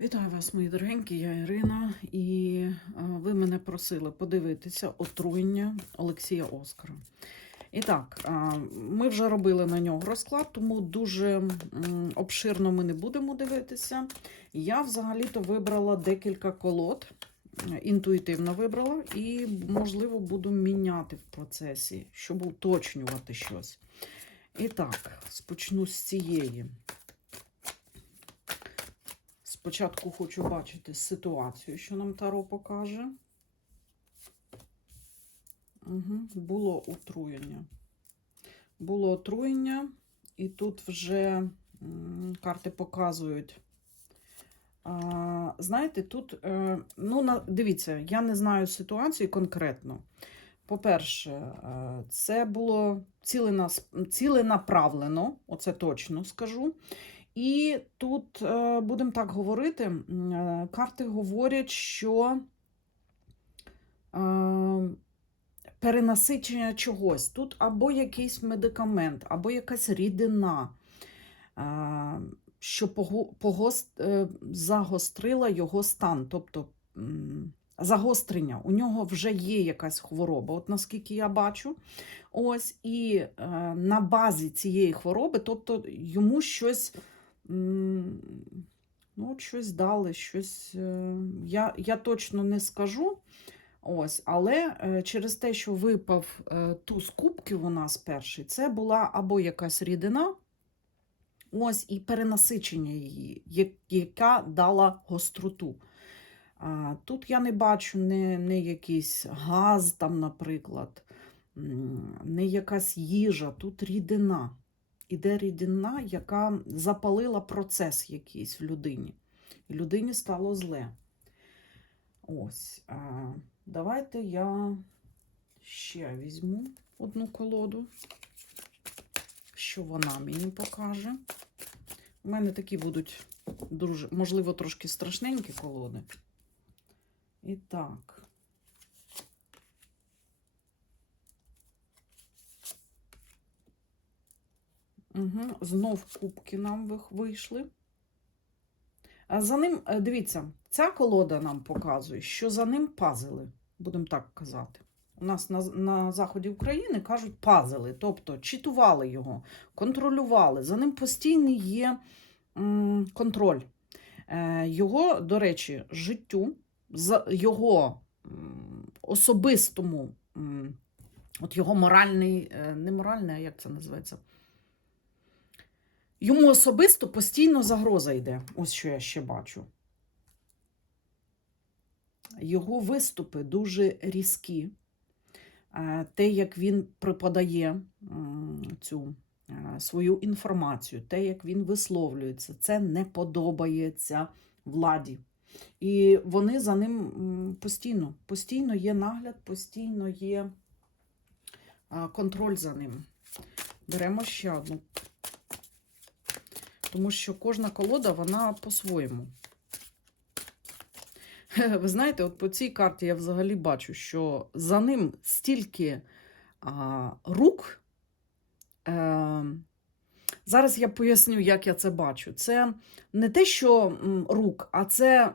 Вітаю вас, мої дорогенькі, я Ірина, і е, ви мене просили подивитися отруєння Олексія Оскара. І так, е, ми вже робили на нього розклад, тому дуже обширно ми не будемо дивитися. Я взагалі-то вибрала декілька колод, інтуїтивно вибрала, і, можливо, буду міняти в процесі, щоб уточнювати щось. І так, спочну з цієї. Спочатку хочу бачити ситуацію, що нам Таро покаже. Угу. Було отруєння. Було отруєння, і тут вже карти показують. А, знаєте, тут, е, ну, на, дивіться, я не знаю ситуації конкретно. По-перше, е, це було ціленаправлено, оце точно скажу. І тут, е, будемо так говорити, е, карти говорять, що е, перенасичення чогось. Тут або якийсь медикамент, або якась рідина, що загострила його стан. Тобто загострення. У нього вже є якась хвороба, от наскільки я бачу. Ось, і на базі цієї хвороби, тобто йому щось. Ну, от щось дали, щось. е, Я, я точно не скажу. Ось, але е, через те, що випав е, туз кубків у нас перший, це була або якась рідина, ось і перенасичення її, яка дала гостроту. Тут я не бачу не, не якийсь газ, там, наприклад, не якась їжа, тут рідина. Іде рідина, яка запалила процес якийсь в людині. І людині стало зле. Ось. А, давайте я ще візьму одну колоду, що вона мені покаже. У мене такі будуть дуже, можливо, трошки страшненькі колоди. І так. Угу. Знов кубки нам вийшли. За ним, е, дивіться, ця колода нам показує, що за ним пазили, будемо так казати. У нас на, на заході України кажуть пазили, тобто читували його, контролювали. За ним постійний є м, контроль. Е, його, до речі, життю, за його м, особистому, м, от його моральний, е, не моральний, а як це називається? Йому особисто постійно загроза йде. Ось що я ще бачу. Його виступи дуже різкі. Е, Те, як він преподає цю е, свою інформацію, те, як він висловлюється, це не подобається владі. І вони за ним постійно, постійно є нагляд, постійно є е, контроль за ним. Беремо ще одну тому що кожна колода, вона по-своєму. Ви знаєте, от по цій карті я взагалі бачу, що за ним стільки а, рук. Е, зараз я поясню, як я це бачу. Це не те, що рук, а це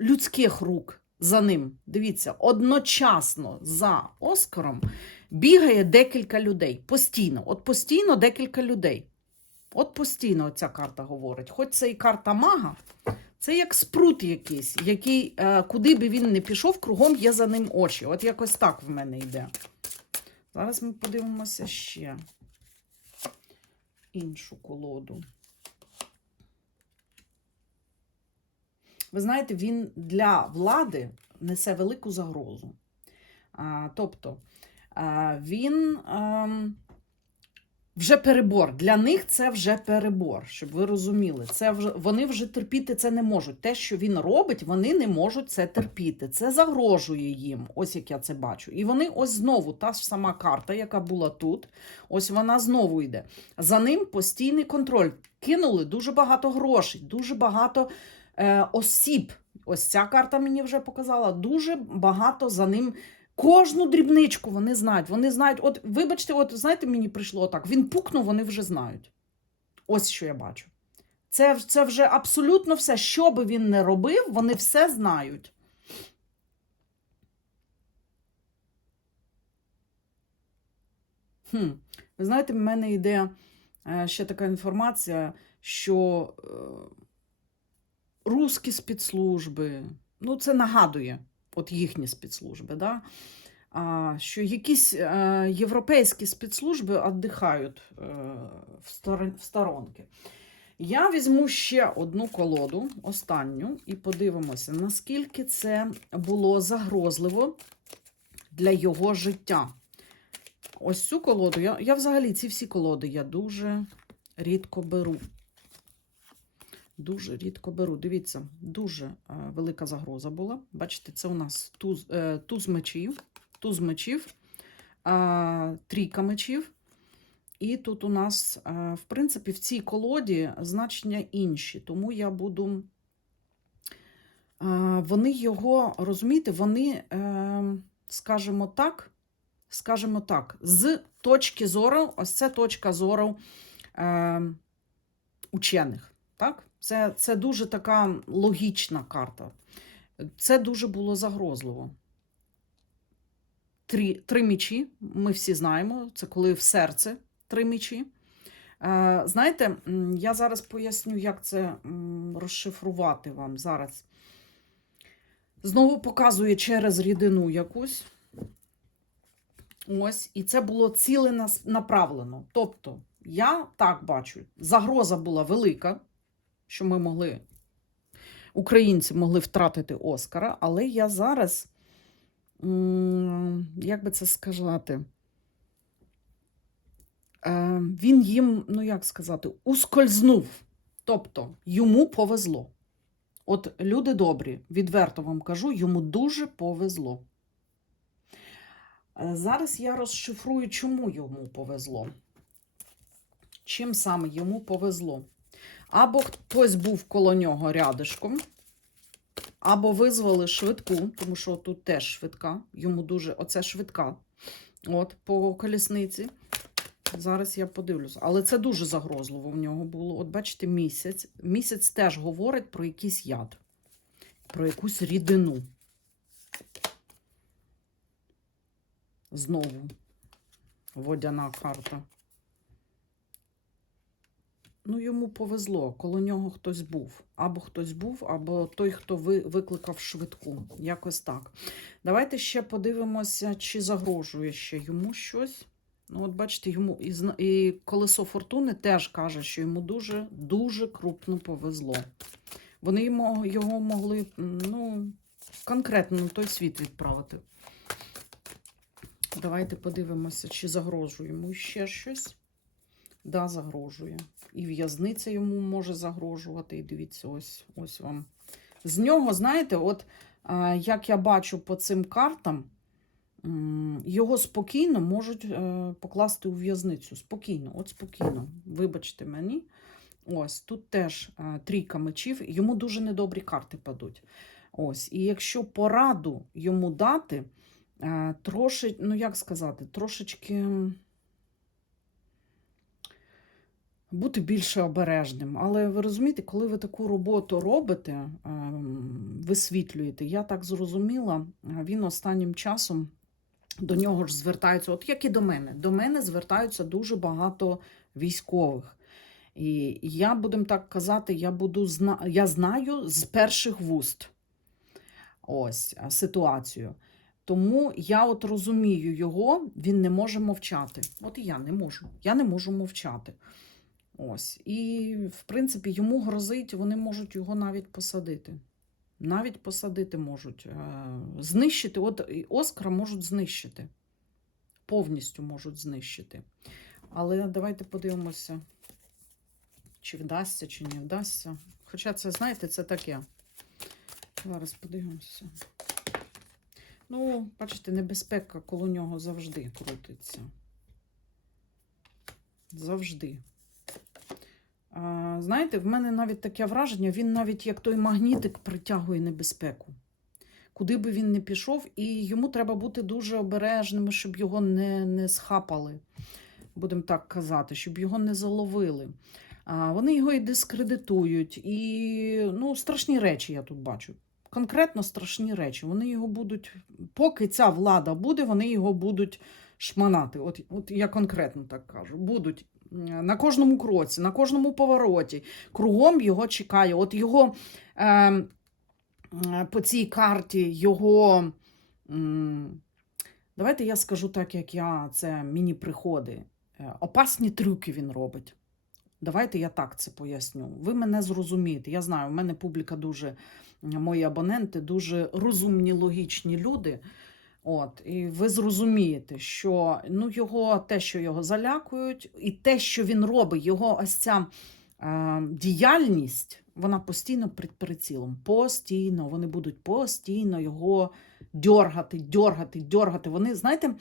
людських рук за ним. Дивіться, одночасно за Оскаром бігає декілька людей. Постійно, от постійно декілька людей. От постійно ця карта говорить. Хоч це і карта мага, це як спрут якийсь, який, е, куди би він не пішов, кругом є за ним очі. От якось так в мене йде. Зараз ми подивимося ще іншу колоду. Ви знаєте, він для влади несе велику загрозу. А, тобто, а, він. ем, вже перебор. Для них це вже перебор, щоб ви розуміли. Це вже, вони вже терпіти це не можуть. Те, що він робить, вони не можуть це терпіти. Це загрожує їм, ось як я це бачу. І вони ось знову, та ж сама карта, яка була тут, ось вона знову йде. За ним постійний контроль. Кинули дуже багато грошей, дуже багато е, осіб. Ось ця карта мені вже показала. Дуже багато за ним Кожну дрібничку вони знають. Вони знають, от, вибачте, от знаєте, мені прийшло так. Він пукнув, вони вже знають. Ось що я бачу. Це, це вже абсолютно все. Що би він не робив, вони все знають. Хм. Ви знаєте, в мене йде е, ще така інформація, що е, русські спецслужби, ну це нагадує от їхні спецслужби, да? а, що якісь е, європейські спецслужби віддихають е, в, стор- в сторонки. Я візьму ще одну колоду, останню, і подивимося, наскільки це було загрозливо для його життя. Ось цю колоду, я, я взагалі ці всі колоди я дуже рідко беру. Дуже рідко беру. Дивіться, дуже е, велика загроза була. Бачите, це у нас туз, е, туз мечів, туз мечів, трійка мечів. І тут у нас, е, в принципі, в цій колоді значення інші. Тому я буду. Вони його, розумієте, вони, скажімо так, скажімо так, з точки зору, ось це точка зору учених. Так? Це, це дуже така логічна карта. Це дуже було загрозливо. Три, три мічі, ми всі знаємо, це коли в серце три мічі. Е, знаєте, я зараз поясню, як це розшифрувати вам зараз. Знову показує через рідину якусь. Ось, і це було ціленаправлено. Тобто, я так бачу, загроза була велика, що ми могли, українці могли втратити Оскара, але я зараз, як би це сказати, е, він їм, ну як сказати, ускользнув. Тобто йому повезло. От люди добрі, відверто вам кажу, йому дуже повезло. Е, Зараз я розшифрую, чому йому повезло. Чим саме йому повезло. Або хтось був коло нього рядишком, або визвали швидку, тому що тут теж швидка. Йому дуже, оце швидка. От, по колісниці. Зараз я подивлюся. Але це дуже загрозливо в нього було. От бачите, місяць. Місяць теж говорить про якийсь яд, про якусь рідину. Знову водяна карта. Ну, йому повезло, коло нього хтось був. Або хтось був, або той, хто ви, викликав швидку. Якось так. Давайте ще подивимося, чи загрожує ще йому щось. Ну, от бачите, йому і, і колесо фортуни теж каже, що йому дуже дуже крупно повезло. Вони його могли ну, конкретно на той світ відправити. Давайте подивимося, чи загрожує йому ще щось. Да, загрожує. І в'язниця йому може загрожувати. І дивіться, ось, ось вам. З нього, знаєте, от як я бачу по цим картам, його спокійно можуть е, покласти у в'язницю. Спокійно, от спокійно. Вибачте мені. Ось тут теж е, трійка мечів. Йому дуже недобрі карти падуть. Ось, і якщо пораду йому дати, е, троши, ну як сказати, трошечки. м, бути більше обережним. Але ви розумієте, коли ви таку роботу робите, ем, висвітлюєте, я так зрозуміла, він останнім часом до нього ж звертаються, от як і до мене. До мене звертаються дуже багато військових. І я, будемо так казати, я буду я знаю з перших вуст ось ситуацію. Тому я от розумію його, він не може мовчати. От і я не можу. Я не можу мовчати. Ось. І, в принципі, йому грозить, вони можуть його навіть посадити. Навіть посадити можуть. Е, Знищити. От Оскара можуть знищити. Повністю можуть знищити. Але давайте подивимося, чи вдасться, чи не вдасться. Хоча це, знаєте, це таке. Зараз подивимося. Ну, бачите, небезпека коло нього завжди крутиться. Завжди. Знаєте, в мене навіть таке враження, він навіть як той магнітик притягує небезпеку. Куди би він не пішов, і йому треба бути дуже обережними, щоб його не, не схапали, будемо так казати, щоб його не заловили. А, Вони його і дискредитують, і ну, страшні речі я тут бачу. Конкретно страшні речі. Вони його будуть, поки ця влада буде, вони його будуть шманати. От, от я конкретно так кажу. Будуть на кожному кроці, на кожному повороті. Кругом його чекає. От його е, по цій карті його. Давайте я скажу так, як я, це мені приходи. Е, Опасні трюки він робить. Давайте я так це поясню. Ви мене зрозумієте. Я знаю, в мене публіка дуже, мої абоненти дуже розумні, логічні люди. От, і ви зрозумієте, що ну, його, те, що його залякують, і те, що він робить, його ось ця е, діяльність, вона постійно під прицілом. Постійно, вони будуть постійно його дьоргати, дьоргати, дьоргати. Вони, знаєте,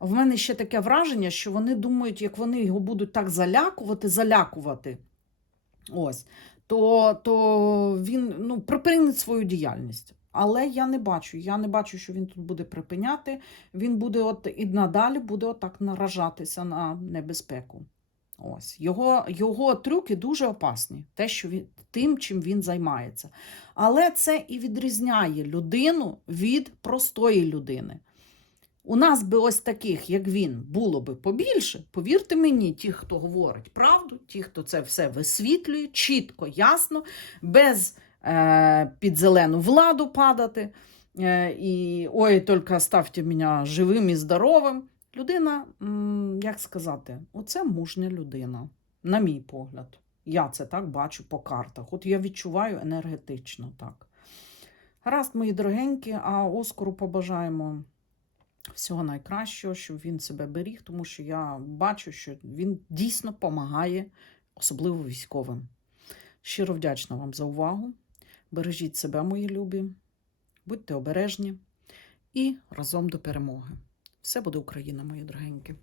в мене ще таке враження, що вони думають, як вони його будуть так залякувати, залякувати. Ось, то, то він ну, припинить свою діяльність. Але я не бачу. Я не бачу, що він тут буде припиняти. Він буде от і надалі буде отак наражатися на небезпеку. Ось його, його трюки дуже опасні, те, що він тим, чим він займається. Але це і відрізняє людину від простої людини. У нас би ось таких, як він, було би побільше. Повірте мені, ті, хто говорить правду, ті, хто це все висвітлює, чітко, ясно, без під зелену владу падати. Е, і ой, тільки ставте мене живим і здоровим. Людина, як сказати, оце мужня людина, на мій погляд. Я це так бачу по картах. От я відчуваю енергетично так. Гаразд, мої дорогенькі, а Оскару побажаємо всього найкращого, щоб він себе беріг, тому що я бачу, що він дійсно допомагає, особливо військовим. Щиро вдячна вам за увагу. Бережіть себе, мої любі, будьте обережні і разом до перемоги. Все буде Україна, мої дорогенькі.